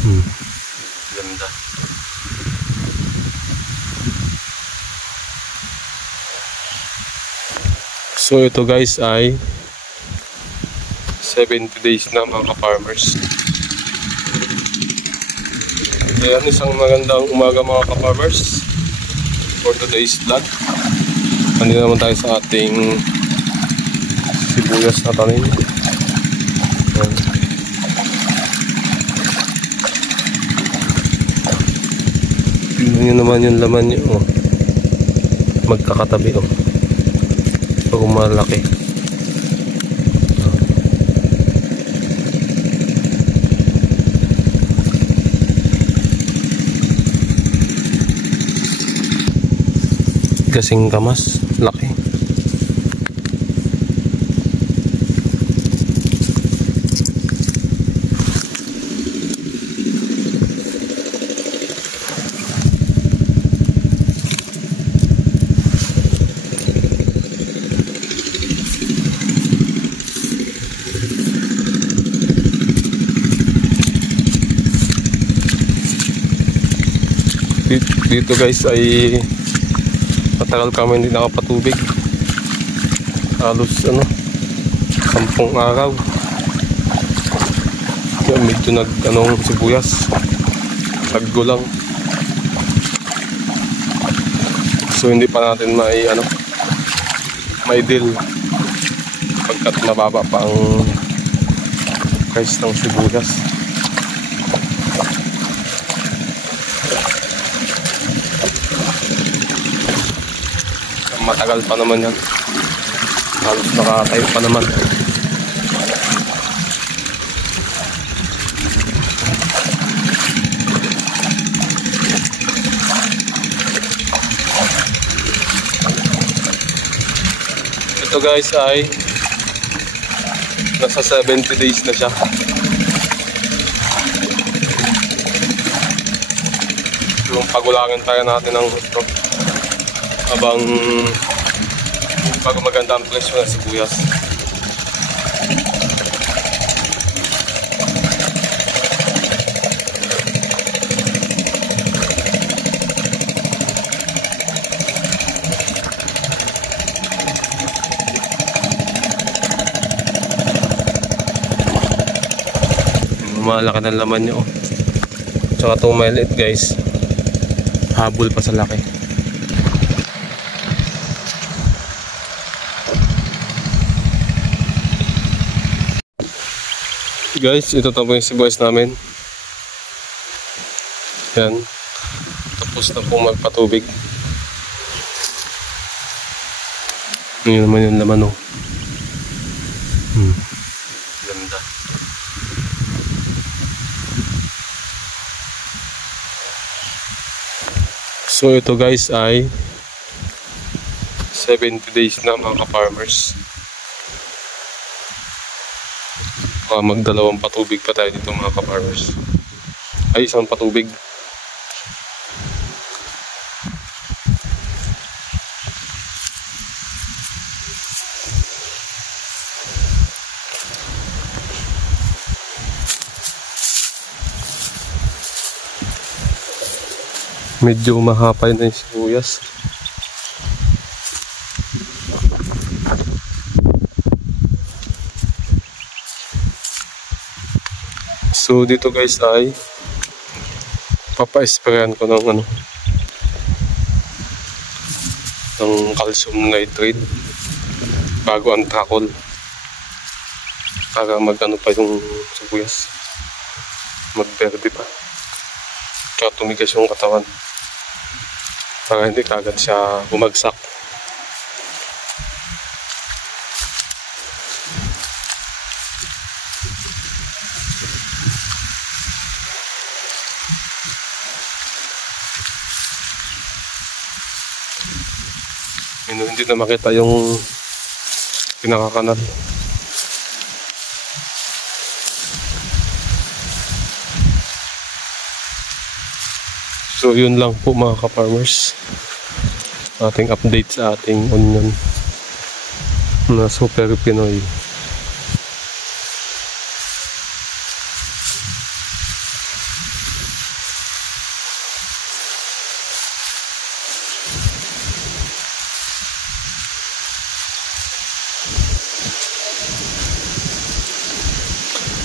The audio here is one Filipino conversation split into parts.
Ganda. So ito guys ay 70 days na mga ka-farmers. Ayan, isang magandang umaga mga ka-farmers for today's vlog. Nandito naman tayo sa ating sibuyas na tanim. Ayan. Tingnan nyo naman yung laman nyo, oh. Magkakatabi, oh. Pag malaki. Kasing kamas, laki. Dito guys ay matagal kami hindi nakapatubig. Halos 10 araw. Kaya medyo sibuyas. Naggulang. So hindi pa natin maidil pagkat mababa pa ang price ng sibuyas. Matagal pa naman yan. Halos nakatayo pa naman. Ito guys ay nasa 70 days na siya. Yung pagulangin tayo natin ng gusto habang bago maganda ang presyo ng sibuyas. Malaki ng laman nyo. Tsaka itong maliit guys, habol pa sa laki. Guys, ito po yung sibuyas namin. Yan. Tapos na po magpatubig. Yun naman yung laman, oh. Ganda. So ito guys ay 70 days na mga ka-farmers. Magdalawang patubig pa tayo dito mga ka-farmers. Ay, isang patubig. Medyo mahapay na yung sibuyas. So dito guys ay papa-sprayan ko ng calcium nitrate bago ang takol para pa yung sibuyas, magberde pa, kaya tumigas yung katawan para hindi kagad siya bumagsak. Hindi na makita yung pinakakanal. So yun lang po mga ka-farmers, ating update sa ating onion na Super Pinoy.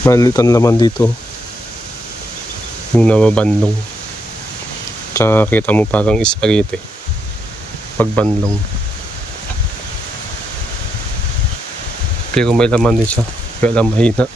Maliit ang laman dito. Yung nababandong. Tsaka kita mo parang spaghetti. Pagbandlong. Pero may laman din siya. Kaya lang mahina.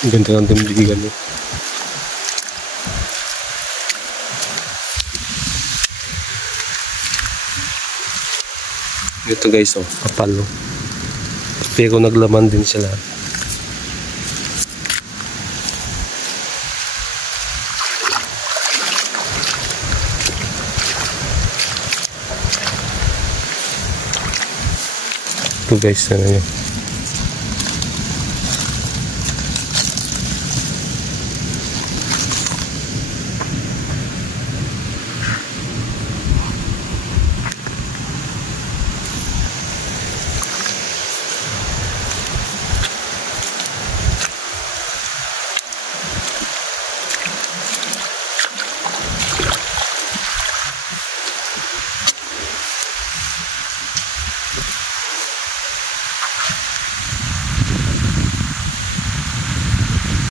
Ang ganda ng dimdigan niya. Ito guys, oh, kapal, oh. Pero naglaman din sila. Ito guys, ano yun.